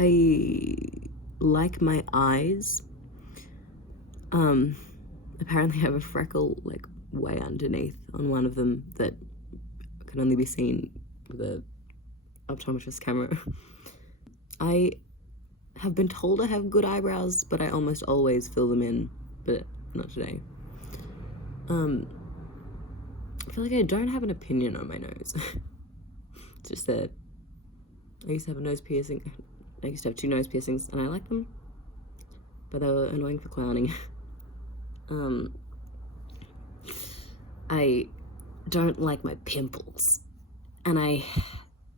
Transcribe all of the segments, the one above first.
I like my eyes. Apparently I have a freckle like way underneath on one of them that can only be seen with a optometrist camera. I have been told I have good eyebrows, but I almost always fill them in, but not today. I feel like I don't have an opinion on my nose. It's just that I used to have a nose piercing. I used to have 2 nose piercings, and I like them, but they were annoying for clowning. I don't like my pimples, and I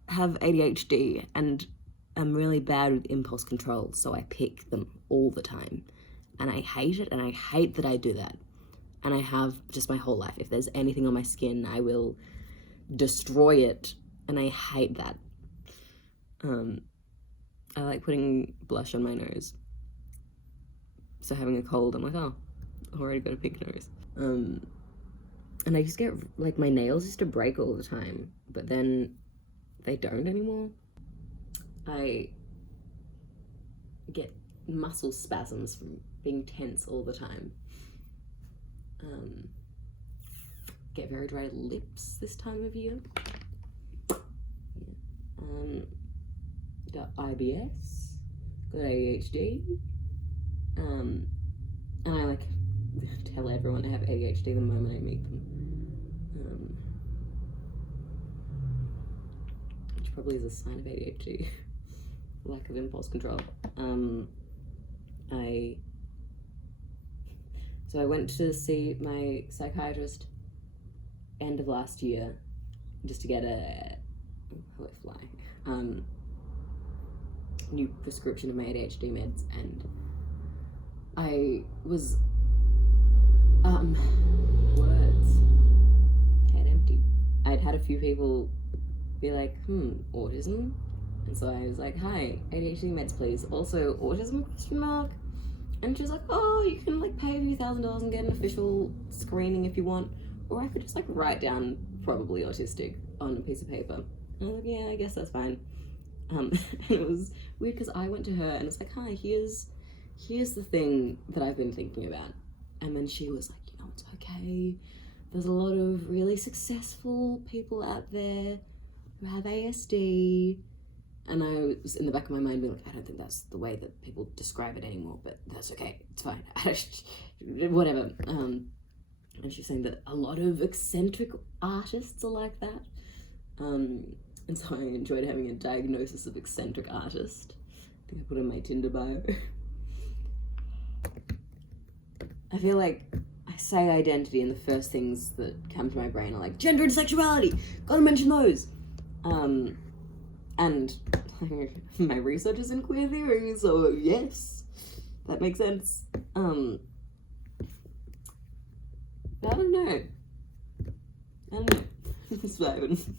have ADHD, and I'm really bad with impulse control, so I pick them all the time, and I hate it, and I hate that I do that, and I have just my whole life. If there's anything on my skin, I will destroy it, and I hate that. I like putting blush on my nose, so having a cold, I'm like, oh, I've already got a pink nose. And I used to get, like, my nails used to break all the time, but then they don't anymore. I get muscle spasms from being tense all the time. Get very dry lips this time of year. Yeah. Got IBS, got ADHD, and I like tell everyone I have ADHD the moment I meet them, which probably is a sign of ADHD, lack of impulse control. So I went to see my psychiatrist end of last year just to get a new prescription of my ADHD meds, and I was words, head empty. I'd had a few people be like, autism? And so I was like, hi, ADHD meds please, also autism, question mark? And she was like, oh, you can like pay a few $1,000s and get an official screening if you want, or I could just like write down probably autistic on a piece of paper. And I was like, yeah, I guess that's fine. And it was weird because I went to her and it's like, hi, here's the thing that I've been thinking about. And then she was like, it's okay. There's a lot of really successful people out there who have ASD. And I was in the back of my mind being like, I don't think that's the way that people describe it anymore, but that's okay, it's fine. Whatever. And she's saying that a lot of eccentric artists are like that. And so I enjoyed having a diagnosis of eccentric artist. I think I put in my Tinder bio. I feel like I say identity and the first things that come to my brain are like gender and sexuality. Gotta mention those. And my research is in queer theory, so yes, that makes sense. But I don't know. It's vibing.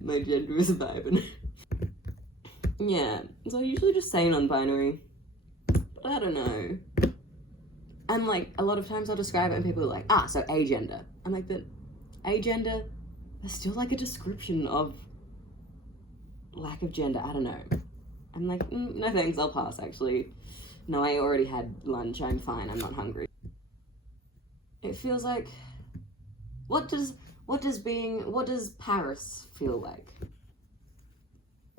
My gender is vibing. Yeah, so I usually just say non-binary, but I don't know. And like a lot of times I'll describe it and people are like, so agender. I'm like, but agender, that's still like a description of lack of gender. I don't know. I'm like, no thanks, I'll pass actually. No, I already had lunch, I'm fine, I'm not hungry. It feels like, what does Paris feel like?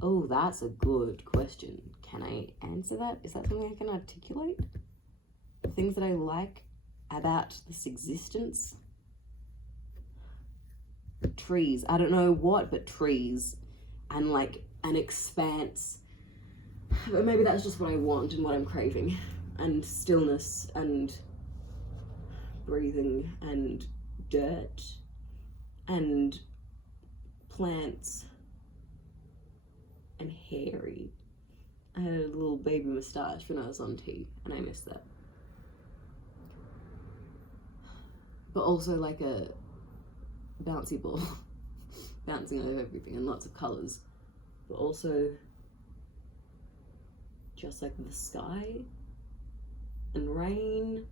Oh, that's a good question. Can I answer that? Is that something I can articulate? The things that I like about this existence? Trees. I don't know what, but trees. And like an expanse. But maybe that's just what I want and what I'm craving. And stillness and breathing and dirt and plants and hairy. I had a little baby moustache when I was on tea and I missed that. But also like a bouncy ball bouncing over everything and lots of colours, but also just like the sky and rain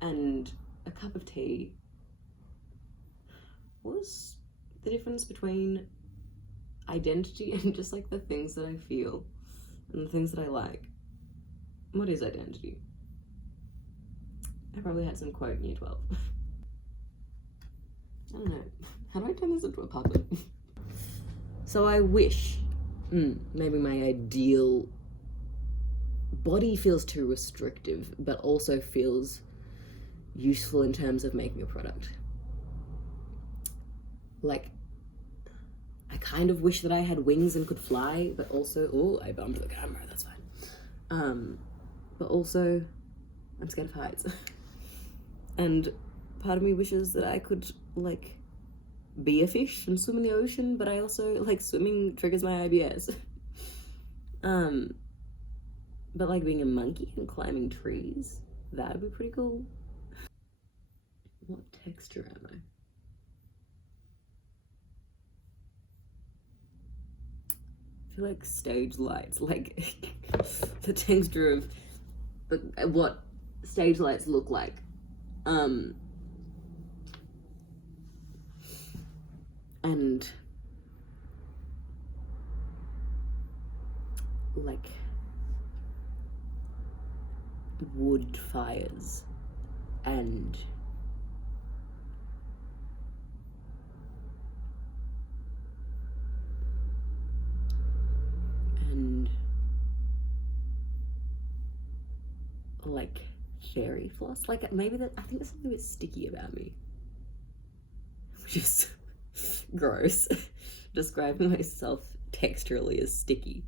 and a cup of tea. What's the difference between identity and just like the things that I feel? and the things that I like. What is identity? I probably had some quote in year 12. I don't know. How do I turn this into a puppet? So I wish, maybe my ideal body feels too restrictive, but also feels useful in terms of making a product. Like, I kind of wish that I had wings and could fly, but also, I bumped the camera, that's fine. But also, I'm scared of heights. And part of me wishes that I could, like, be a fish and swim in the ocean, but I also, like, swimming triggers my IBS. But, like, being a monkey and climbing trees, that would be pretty cool. What texture am I? I feel like stage lights, like the texture of what stage lights look like. And like wood fires and like fairy floss. Like maybe that, I think there's something a bit sticky about me, which is gross. Describing myself texturally as sticky.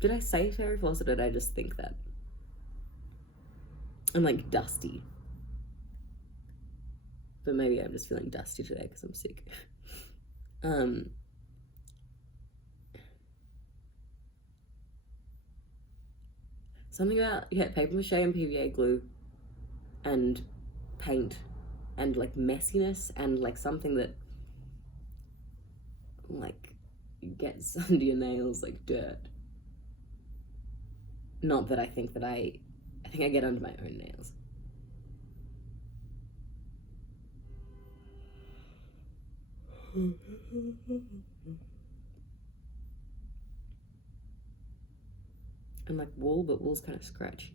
Did I say fairy floss or did I just think that? I'm like dusty. But maybe I'm just feeling dusty today because I'm sick. Something about, paper mache and PVA glue and paint and like messiness and like something that like gets under your nails like dirt. Not that I think that I think I get under my own nails. And like wool, but wool's kind of scratchy.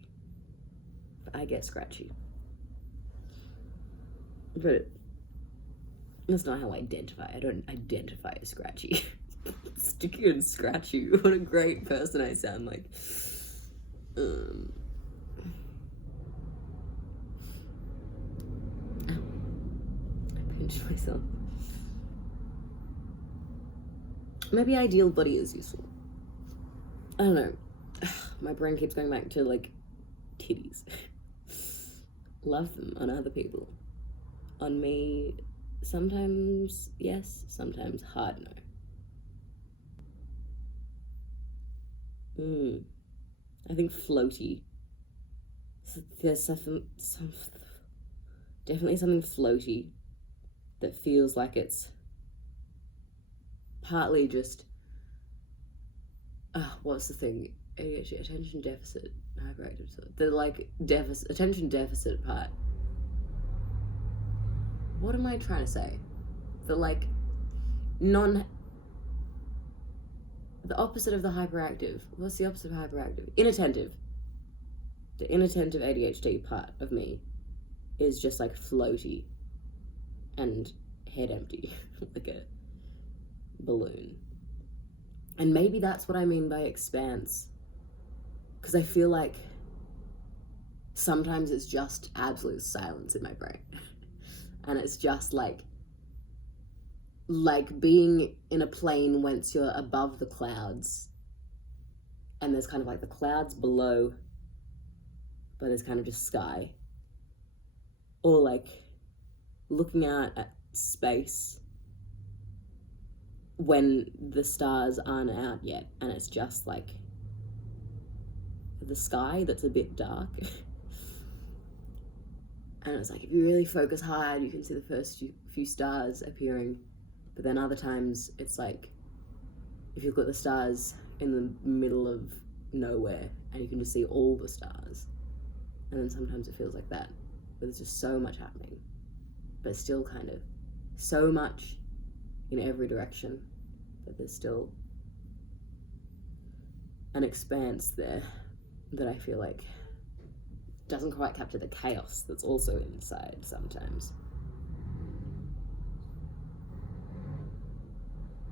I get scratchy. But that's not how I identify. I don't identify as scratchy. Sticky and scratchy. What a great person I sound like. I pinched myself. Maybe ideal body is useful. I don't know. My brain keeps going back to like titties. Love them on other people. On me, sometimes yes, sometimes hard no. I think floaty. There's definitely something floaty that feels like it's partly just, what's the thing? ADHD, attention deficit, hyperactive, the like attention deficit part. What am I trying to say? The like the opposite of the hyperactive. What's the opposite of hyperactive? Inattentive. The inattentive ADHD part of me is just like floaty and head empty, like a balloon. And maybe that's what I mean by expanse. Because I feel like sometimes it's just absolute silence in my brain. And it's just like being in a plane once you're above the clouds and there's kind of like the clouds below, but there's kind of just sky. Or like looking out at space when the stars aren't out yet and it's just like the sky that's a bit dark. And it's like, if you really focus hard, you can see the first few stars appearing. But then other times, it's like, if you look at the stars in the middle of nowhere, and you can just see all the stars. And then sometimes it feels like that. But there's just so much happening. But still kind of so much in every direction that there's still an expanse there that I feel like doesn't quite capture the chaos that's also inside sometimes.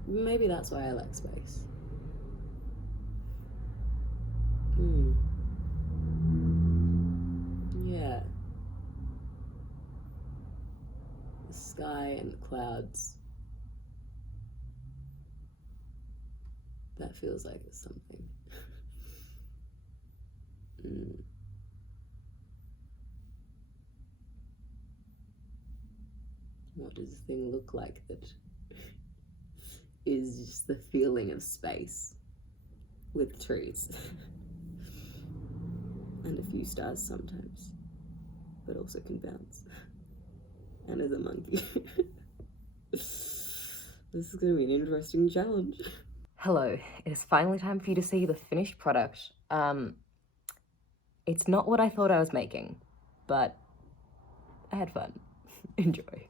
Maybe that's why I like space. Yeah. The sky and the clouds. That feels like it's something. What does a thing look like that is just the feeling of space with trees? And a few stars sometimes, but also can bounce. And as a monkey. This is going to be an interesting challenge. Hello, it is finally time for you to see the finished product. It's not what I thought I was making, but I had fun. Enjoy.